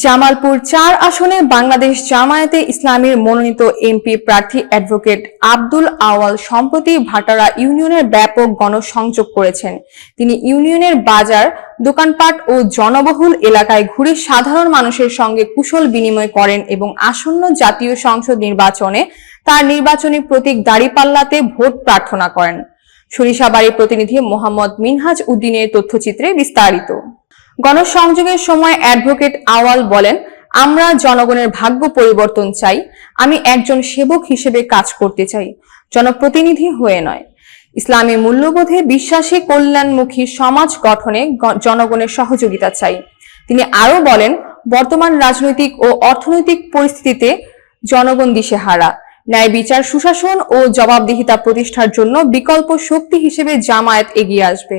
জামালপুর ৪ আসনে বাংলাদেশ জামায়াতে ইসলামীর মনোনীত এমপি প্রার্থী অ্যাডভোকেট আব্দুল আওয়াল সম্প্রতি ভাটারা ইউনিয়নের ব্যাপক গণসংযোগ করেছেন। তিনি ইউনিয়নের বাজার, দোকানপাট ও জনবহুল এলাকায় ঘুরে সাধারণ মানুষের সঙ্গে কুশল বিনিময় করেন এবং আসন্ন জাতীয় সংসদ নির্বাচনে তার নির্বাচনী প্রতীক দাঁড়িপাল্লাতে ভোট প্রার্থনা করেন। সরিষাবাড়ির প্রতিনিধি মোহাম্মদ মিনহাজ উদ্দিনের তথ্যচিত্রে বিস্তারিত। গণসংযোগের সময় অ্যাডভোকেট আওয়াল বলেন, আমরা জনগণের ভাগ্য পরিবর্তন চাই। আমি একজন সেবক হিসেবে কাজ করতে চাই, জনপ্রতিনিধি হয়ে নয়। ইসলামী মূল্যবোধে বিশ্বাসী, কল্যাণমুখী সমাজ গঠনে জনগণের সহযোগিতা চাই। তিনি আরো বলেন, বর্তমান রাজনৈতিক ও অর্থনৈতিক পরিস্থিতিতে জনগণ দিশেহারা। ন্যায় বিচার, সুশাসন ও জবাবদিহিতা প্রতিষ্ঠার জন্য বিকল্প শক্তি হিসেবে জামায়াত এগিয়ে আসবে।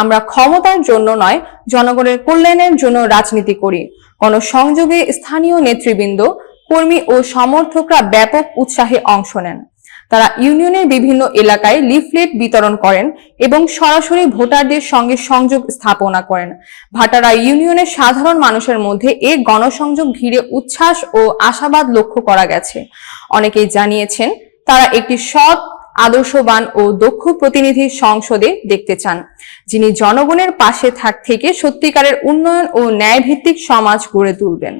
আমরা ক্ষমতার জন্য নয়, জনগণের কল্যাণের জন্য রাজনীতি করি। গণসংযোগে স্থানীয় নেতৃবৃন্দ, কর্মী ও সমর্থকরা ব্যাপক উৎসাহে অংশ নেন। তারা ইউনিয়নের বিভিন্ন এলাকায় লিফলেট বিতরণ করেন এবং সরাসরি ভোটারদের সঙ্গে সংযোগ স্থাপনা করেন। ভাটারা ইউনিয়নের সাধারণ মানুষের মধ্যে এই গণসংযোগ ঘিরে উচ্ছ্বাস ও আশাবাদ লক্ষ্য করা গেছে। অনেকেই জানিয়েছেন তারা একটি সৎ, আদর্শবান ও দক্ষ প্রতিনিধি সংসদে দেখতে চান, যিনি জনগণের পাশে থেকে সত্যিকারের উন্নয়ন ও ন্যায়ভিত্তিক সমাজ গড়ে তুলবেন।